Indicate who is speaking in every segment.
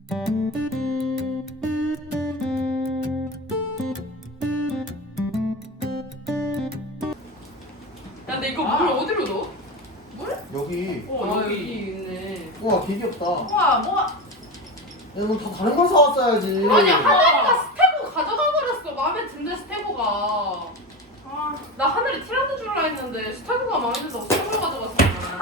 Speaker 1: 야, 근데 이거 물 어디로 넣어? 물?
Speaker 2: 여기.
Speaker 1: 여기 있네.
Speaker 2: 우와 되게 귀엽다.
Speaker 1: 우와, 뭐야?
Speaker 2: 야, 너 다 다른 걸 사왔어야지.
Speaker 1: 아니, 하늘이가 스테고 가져가 버렸어. 마음에 든대, 스테고가. 아, 나 하늘이 티라노 줄라 했는데 스테고가 마음에 들어서 스테고를 가져갔어.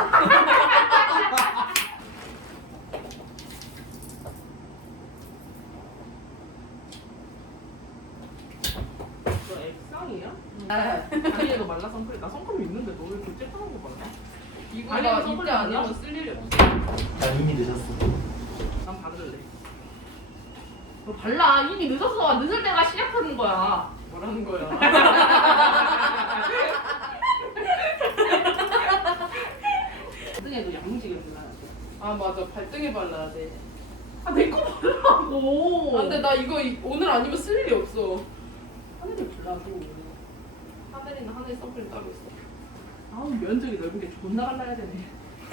Speaker 3: 너 액상이야? 아니 얘도 말라 선크림. 나 선크림 있는데 너 왜 그렇게 찌푸는 거 발라?
Speaker 1: 이거
Speaker 3: 아니,
Speaker 1: 나
Speaker 3: 선크림
Speaker 1: 이때
Speaker 3: 아니야?
Speaker 1: 아니면 쓸 일이 없어.
Speaker 2: 난 이미 늦었어.
Speaker 3: 난 바를래.
Speaker 1: 너 발라. 이미 늦었어. 늦을 때가 시작하는 거야.
Speaker 3: 뭐라는 거야? 등에도 야무지게 발라야 돼.
Speaker 1: 아, 맞아. 발등에 발라야 돼.
Speaker 3: 아 내 거 바르라고.
Speaker 1: 아, 근데 나 이거 오늘 아니면 쓸 일이 없어.
Speaker 3: 하늘을 발라줘.
Speaker 1: 하늘이는 하늘 선크림 따로 있어.
Speaker 3: 아우 면적이 넓은 게 존나 발라야 되네.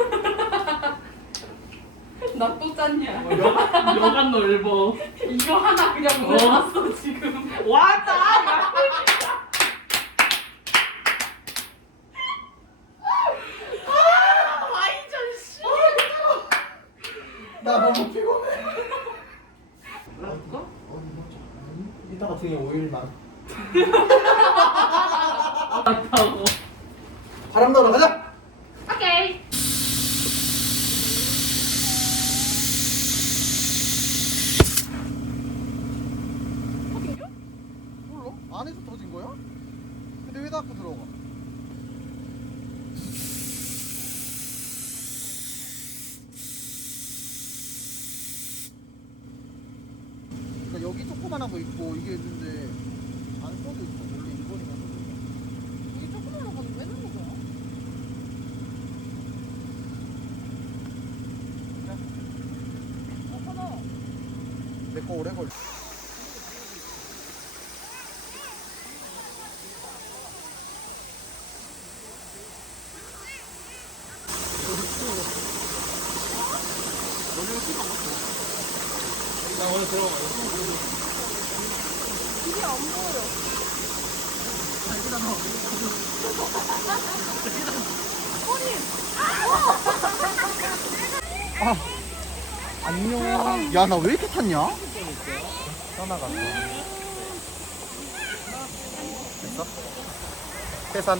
Speaker 1: 나 또 짰냐?
Speaker 3: 여간 넓어.
Speaker 1: 이거 하나 그냥 먹었어 지금.
Speaker 3: 왔다. 야.
Speaker 1: 와이전 씨.
Speaker 2: 나 너무 피곤해.
Speaker 3: 발라줄까?
Speaker 2: 이따가 등에 오일만.
Speaker 3: 맞다고.
Speaker 2: 바람 넣으러 가자.
Speaker 1: 오케이.
Speaker 2: 몰라? 안에서 터진 거야? 근데 왜 닫고 들어가? 그러니까 여기 조그만한 거 있고 이게 있는데 안 써도 있어. 원래 일본이만 써도 있어.
Speaker 1: 이 조그만한 거는 왜 넣는 거야? 하나.
Speaker 2: 내 거 오래 걸려. 나 오늘 들어가. 아, 안녕. 야, 나 왜 이렇게 탔냐? 떠나갔어. 됐어? 해산.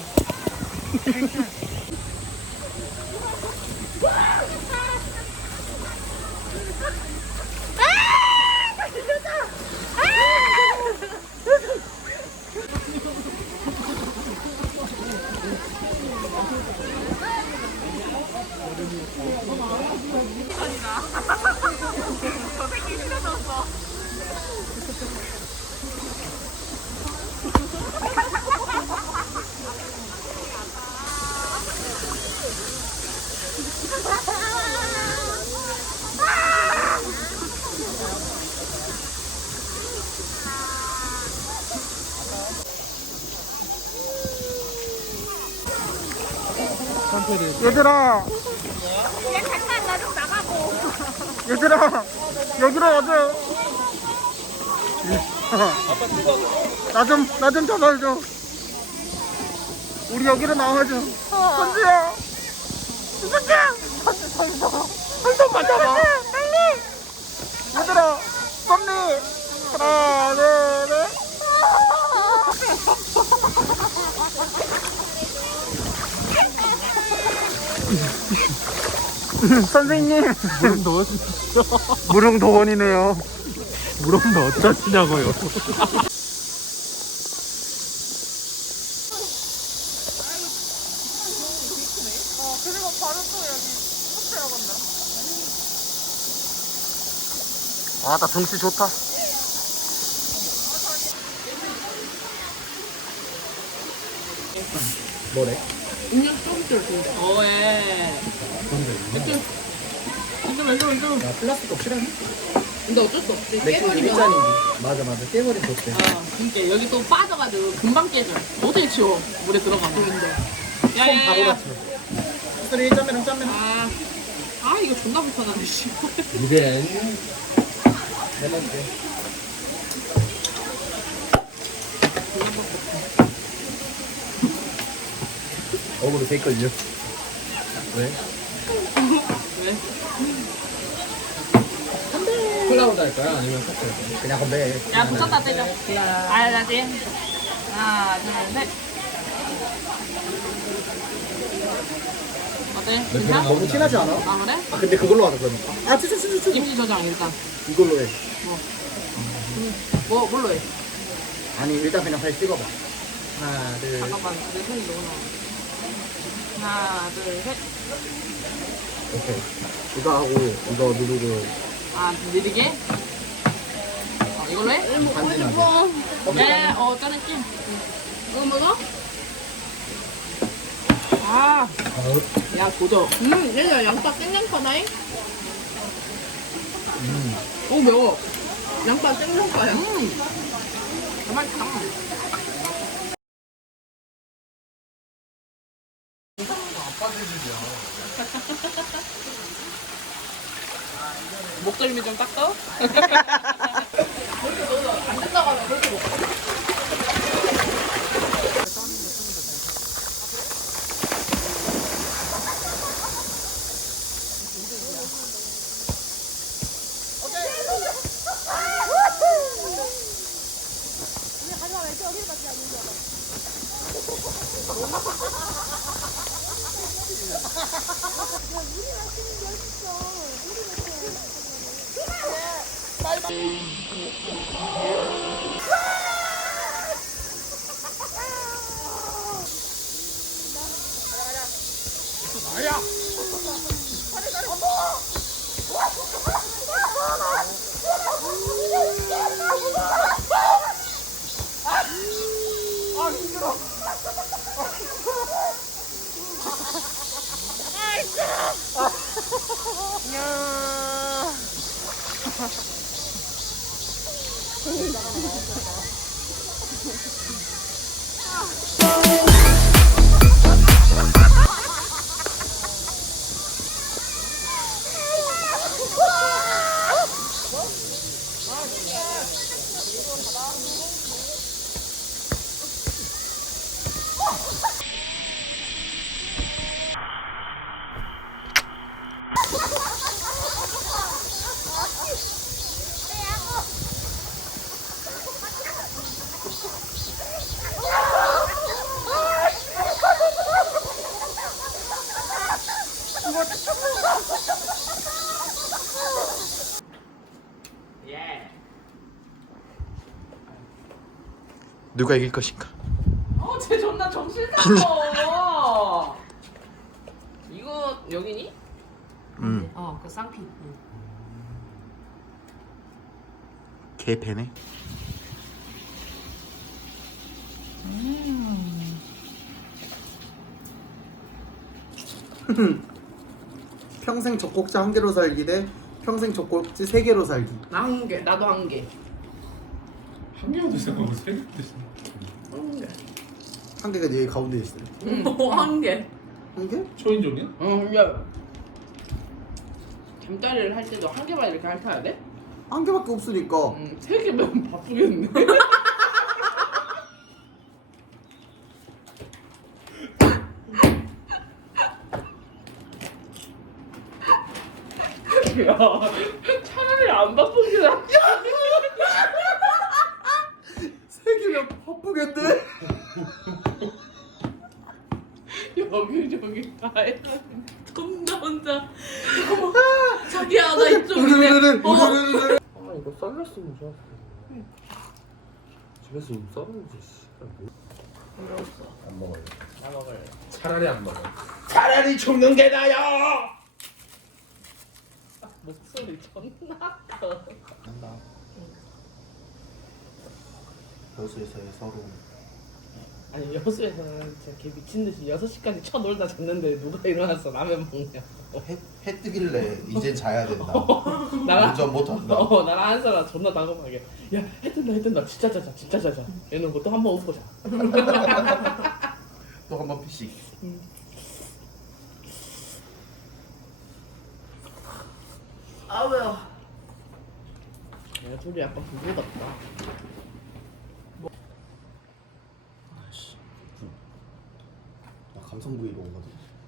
Speaker 2: 얘들아.
Speaker 4: 잠깐 나 좀 나가고.
Speaker 2: 얘들아, 여기로 와줘. 나 좀 잡아줘. 우리 여기로 나와줘. 선주야. 선주야. 손좀 맞아봐.
Speaker 4: 빨리.
Speaker 2: 얘들아, 썸니. 하나, 둘, 셋. 선생님. 무릉도원이네요. 무릉도 어쩌시냐고요.
Speaker 1: 그리고 바로 또 여기 호텔 간다.
Speaker 2: 아, 나 경치 좋다. 뭐래?
Speaker 3: 음료 서비스를 준대. 어에. 왼쪽.
Speaker 2: 야, 플라스틱 없이라네?
Speaker 1: 근데 어쩔 수 없지.
Speaker 2: 맥주
Speaker 1: 깨버리면.
Speaker 2: 1잔이지. 맞아. 깨버린 좋대.
Speaker 3: 아, 그러니까 여기 또 빠져가지고 금방 깨져. 어떻게 치워? 물에 들어가면.
Speaker 2: 손 바로
Speaker 3: 야야야.
Speaker 2: 맞춰. 쓰리 짬매랑 짬매랑.
Speaker 3: 아, 아 이거 존나 불편하네 씨.
Speaker 2: 이벤. 해볼게. 어그로 됐거든요. 왜?
Speaker 3: 왜?
Speaker 2: 콜라보다 할까요? 아니면 섞어 할까요? 그냥 건배.
Speaker 3: 야 붙였다 떼줘. 알았지? 하나 둘 셋. 어때? 괜찮아?
Speaker 2: 너무 티나지 않아?
Speaker 3: 아 그래?
Speaker 2: 아 근데 그걸로 하자 그러니까. 아 쭈쭈쭈쭈.
Speaker 3: 임시 저장 일단.
Speaker 2: 이걸로 해.
Speaker 3: 뭘로 해?
Speaker 2: 아니 일단 그냥 다시 찍어봐. 하나 둘.
Speaker 3: 잠깐만 내 손이 너무 나와. 하나 둘 셋.
Speaker 2: 오케이. 이거 하고 이거 누르고
Speaker 3: 아 느리게? 이걸로 해?
Speaker 2: 반진하게.
Speaker 3: 네, 자를게. 이거 먹어? 아, 야 고저.
Speaker 1: 얘는 양파 생양파다잉?
Speaker 3: 오 매워.
Speaker 1: 양파 생양파야.
Speaker 3: 정말 맛있다. 목덜미 좀 닦어?
Speaker 1: 안 된다고 하면 그렇게 먹어.
Speaker 2: 누가 이길 것인가?
Speaker 3: 쟤 존나 정신 나빠. 이거 여기니? 그 쌍피.
Speaker 2: 개패네. 평생 젖꼭지 한 개로 살기 대 평생 젖꼭지 세 개로 살기.
Speaker 3: 나 한 개, 나도 한 개.
Speaker 5: 한 개도 생각하고 세 개도
Speaker 3: 한 개.
Speaker 2: 한 개가 네 가운데 있어요.
Speaker 1: 한 개.
Speaker 2: 한 개?
Speaker 5: 초인종이야?
Speaker 3: 야. 잠자리를 할 때도 한 개만 이렇게 핥아야 돼?
Speaker 2: 한 개밖에 없으니까.
Speaker 3: 세 개면 바쁘겠네. 야, 차라리 안 바쁜 게 낫지.
Speaker 2: 세 개면 바쁘겠네.
Speaker 3: 여기저기 다 해. 혼자 자기야 나 이쪽이네.
Speaker 2: 우르르르.
Speaker 5: 아 이거 썰렸으면 좋았어. 집에서 좀 썰었는지. 안 먹어요.
Speaker 3: 나 먹을래.
Speaker 5: 차라리 안 먹어. 차라리 죽는 게 나아요.
Speaker 3: 목소리 존나 커.
Speaker 2: 난다. 여수에서의 서러움.
Speaker 3: 아니 여수에서는 진짜 걔 미친 듯이 6시까지 쳐놀다 잤는데 누가 일어나서 라면 먹냐고.
Speaker 2: 해 뜨길래 이젠 자야 된다.
Speaker 3: 나랑
Speaker 2: 운전 못한다.
Speaker 3: 나랑 한 사람 존나 다급하게 야 해 뜬다 진짜 자자 얘는 또 한 번 웃고 자.
Speaker 2: 또 한 번 피식.
Speaker 3: 아 왜요? 야, 둘이 약간 부부답다.
Speaker 2: 아씨. 나 감성 부위로 오거든.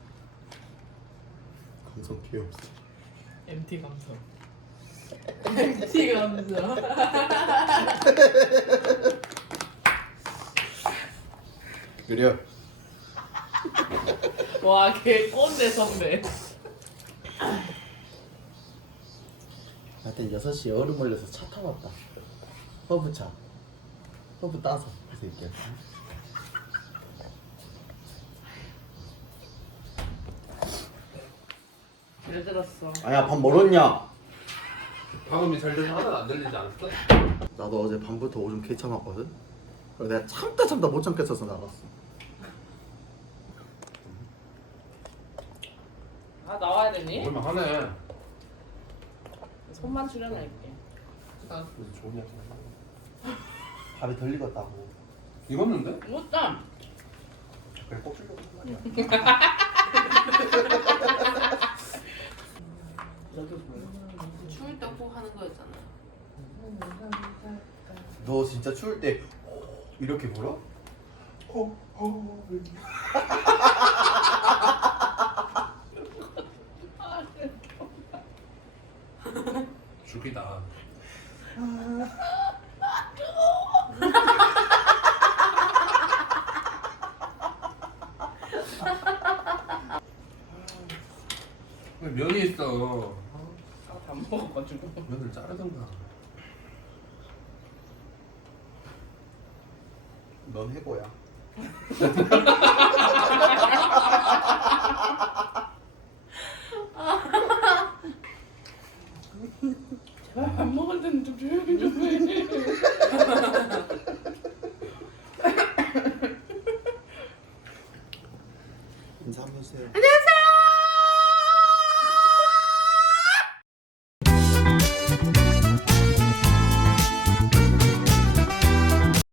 Speaker 2: 감성 개 없어.
Speaker 3: MT 감성. MT 감성.
Speaker 2: 그래요.
Speaker 3: 와, 걔 꼰대 선배.
Speaker 2: 하여튼 6시에 얼음 올려서 차 타고 왔다. 허브차. 허브 따서 그 새끼야.
Speaker 3: 잘 들었어.
Speaker 2: 아야 밥 멀었냐?
Speaker 5: 방음이 잘 들려 하나도 안 들리지 않았어?
Speaker 2: 나도 어제 밤부터 오줌 개 참았거든. 그래서 내가 참다 못 참겠어서 나갔어.
Speaker 3: 아, 나와야 되니?
Speaker 5: 얼마 하네.
Speaker 3: 손만 출연할게.
Speaker 5: 그래서 좋은 약속.
Speaker 2: 밥이 덜 익었다고.
Speaker 5: 익었는데?
Speaker 3: 못다.
Speaker 2: 그래 꼭 주려고 한 말이야.
Speaker 1: 추울 때 꼭 하는 거였잖아.
Speaker 2: 너 진짜 추울 때 이렇게 불어?
Speaker 5: 죽이다. 왜 면이 있어?
Speaker 3: 밥 먹어가지고.
Speaker 5: 면을 자르던가.
Speaker 2: 넌 해고야.
Speaker 3: 제발 밥 먹을 때는 좀 조용히 좀 해.
Speaker 2: 인사 한번 해주세요.
Speaker 1: 안녕하세요.